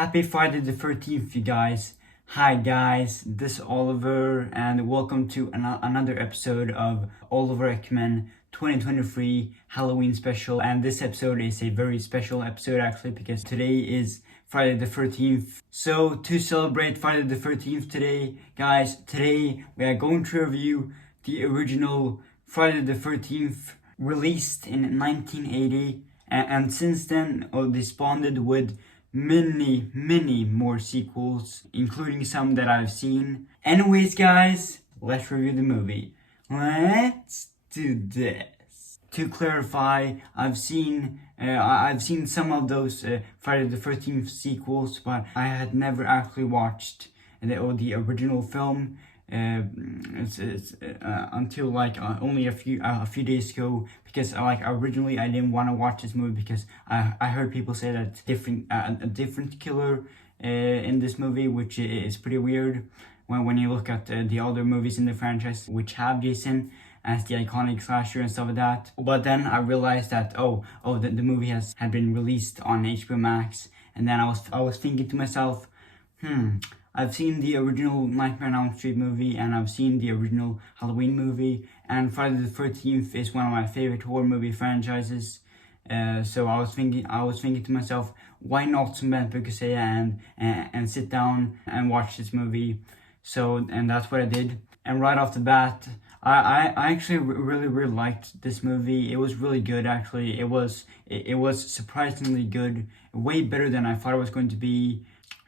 Happy Friday the 13th, you guys. Hi guys, this is Oliver and welcome to another episode of Oliver Ekman 2023 Halloween special. And this episode is a very special episode actually because today is Friday the 13th. So to celebrate Friday the 13th today, guys, today we are going to review the original Friday the 13th released in 1980 and since then they spawned with many more sequels, including some that I've seen. Anyways guys, let's review the movie. Let's do this. To clarify, I've seen some of those Friday the 13th sequels, but I had never actually watched the original film. Until only a few days ago, because originally I didn't want to watch this movie because I heard people say that a different killer in this movie, which is pretty weird when you look at the other movies in the franchise which have Jason as the iconic slasher and stuff like that. But then I realized that the movie had been released on HBO Max, and then I was thinking to myself, I've seen the original Nightmare on Elm Street movie and I've seen the original Halloween movie, and Friday the 13th is one of my favorite horror movie franchises. So I was thinking to myself, why not cement Percusea and sit down and watch this movie? And that's what I did. And right off the bat, I actually really liked this movie. It was really good actually. It was surprisingly good, way better than I thought it was going to be.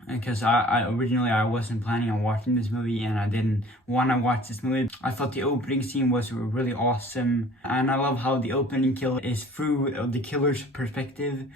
Because I originally wasn't planning on watching this movie and I didn't want to watch this movie. I thought the opening scene was really awesome, and I love how the opening kill is through the killer's perspective,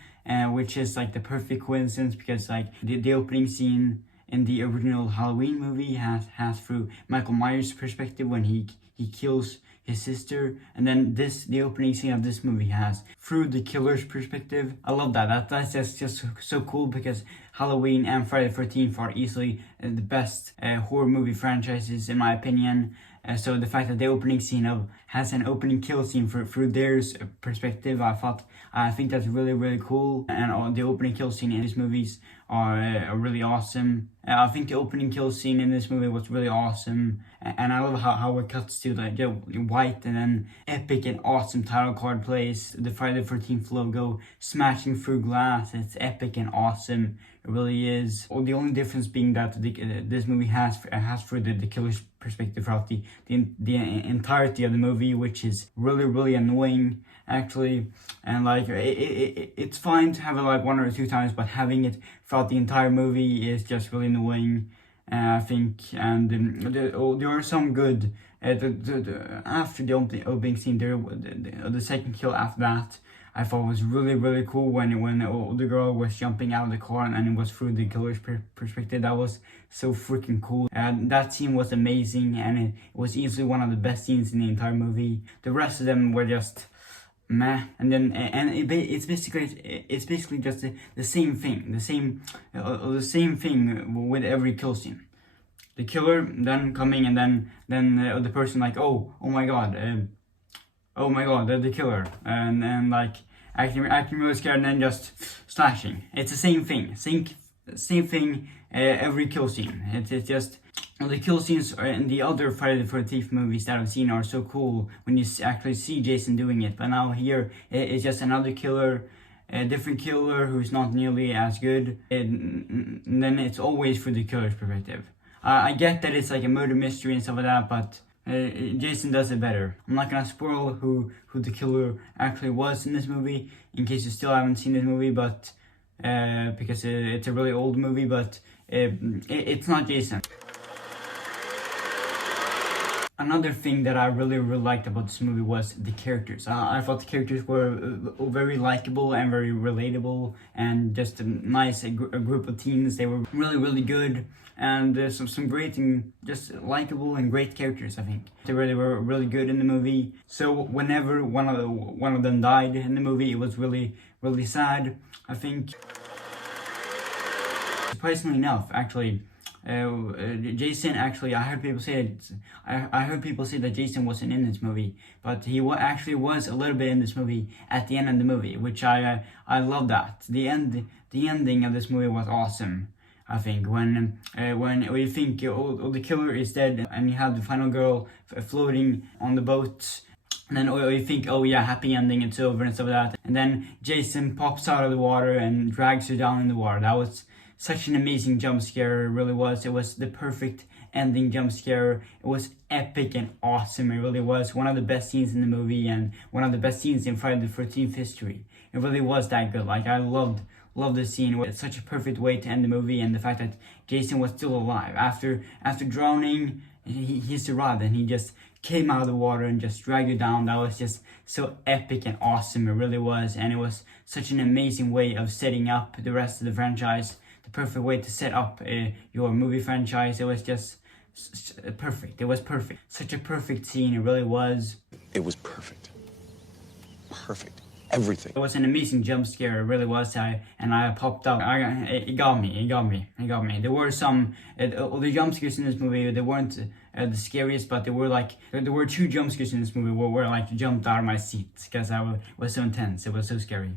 which is the perfect coincidence because the opening scene in the original Halloween movie has through Michael Myers' perspective when he kills his sister, and then the opening scene of this movie has through the killer's perspective. I love that. That's just so cool because Halloween and Friday the 13th are easily the best horror movie franchises in my opinion. So the fact that the opening scene has an opening kill scene through their perspective, I think that's really cool. And the opening kill scene in these movies are really awesome. I think the opening kill scene in this movie was really awesome, and I love how it cuts to white and then epic and awesome title card plays, the Friday the 13th logo smashing through glass. It's epic and awesome. It really is. The only difference being that this movie has for the killer's perspective throughout the entirety of the movie, which is really annoying actually. And it's fine to have it one or two times, but having it throughout the entire movie is just really annoying, I think. And there are some good after the opening scene. The second kill after that I thought was really cool when the girl was jumping out of the car and it was through the killer's perspective. That was so freaking cool. And that scene was amazing, and it was easily one of the best scenes in the entire movie. The rest of them were just meh, and it's basically just the same thing, the same thing with every kill scene. The killer then coming, and then the person oh my god, the killer, and acting really scared, and then just slashing. It's the same thing every kill scene. It's just the kill scenes in the other Friday the 13th movies that I've seen are so cool when you actually see Jason doing it. But now here it's just another killer, a different killer who's not nearly as good, and then it's always through the killer's perspective. I get that it's a murder mystery and stuff like that, but Jason does it better. I'm not gonna spoil who the killer actually was in this movie in case you still haven't seen this movie, but because it's a really old movie, but it's not Jason. Another thing that I really liked about this movie was the characters. I thought the characters were very likable and very relatable, and just a nice group of teens. They were really good, and there's some great and just likable and great characters. I think they were really good in the movie. So whenever one of them died in the movie, it was really sad. I think surprisingly enough, actually, Jason, actually, I heard people say it, I heard people say that Jason wasn't in this movie, but he actually was a little bit in this movie at the end of the movie, which I love that. The ending of this movie was awesome. I think when you think the killer is dead and you have the final girl floating on the boat, and then you think, oh yeah, happy ending, it's over and stuff like that, and then Jason pops out of the water and drags her down in the water. That was such an amazing jump scare. It really was. It was the perfect ending jump scare. It was epic and awesome. It really was one of the best scenes in the movie and one of the best scenes in Friday the 13th history. It really was that good. Like, I loved this scene. It's such a perfect way to end the movie, and the fact that Jason was still alive after drowning. He survived, and he just came out of the water and just dragged you down. That was just so epic and awesome. It really was, and it was such an amazing way of setting up the rest of the franchise. The perfect way to set up your movie franchise. It was just perfect. It was perfect. Such a perfect scene. It really was. It was perfect. Perfect. Everything. It was an amazing jump scare. It really was. I popped up. It got me. There were some the jump scares in this movie. They weren't the scariest, but there were two jump scares in this movie where I like jumped out of my seat because I was so intense. It was so scary.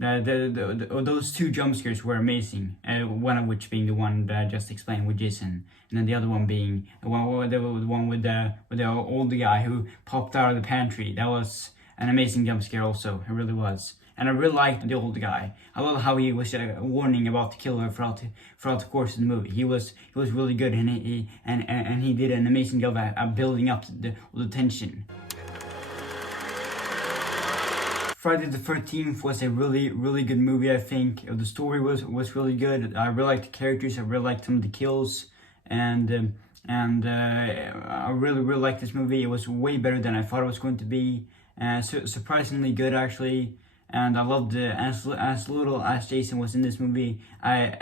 Those two jump scares were amazing. One of which being the one that I just explained with Jason, and then the other one being the one with the old guy who popped out of the pantry. That was an amazing jump scare also. It really was. And I really liked the old guy. I love how he was warning about the killer throughout the course of the movie. He was really good, and he did an amazing job at building up the tension. Friday the 13th was a really good movie. I think the story was really good. I really liked the characters. I really liked some of the kills, and I really liked this movie. It was way better than I thought it was going to be. Surprisingly good, actually. And I loved as little as Jason was in this movie. I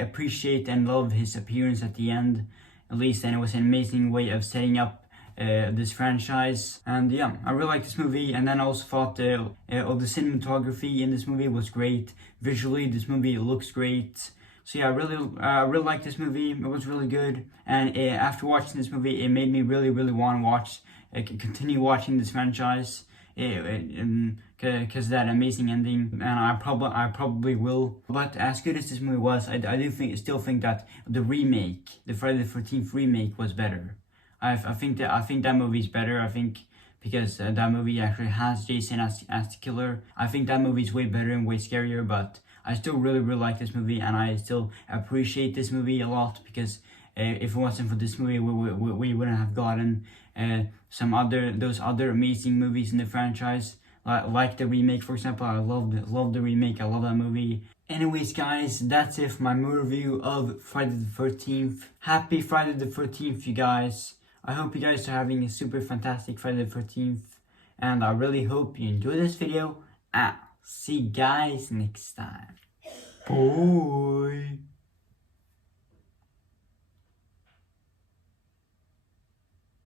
appreciate and love his appearance at the end, at least, and it was an amazing way of setting up this franchise. And yeah, I really liked this movie. And then I also thought the cinematography in this movie was great. Visually, this movie looks great. So yeah, I really liked this movie. It was really good. And after watching this movie, it made me really want to continue watching this franchise. Because that amazing ending, and I probably will. But as good as this movie was, I still think that the Friday the 13th remake was better. I think that movie's better. I think because that movie actually has Jason as the killer. I think that movie's way better and way scarier. But I still really like this movie, and I still appreciate this movie a lot, because if it wasn't for this movie, we wouldn't have gotten those other amazing movies in the franchise, like the remake, for example. I love the remake. I love that movie. Anyways, guys, that's it for my movie review of Friday the 13th. Happy Friday the 13th, you guys. I hope you guys are having a super fantastic Friday the 13th, and I really hope you enjoy this video. See you guys next time. Bye.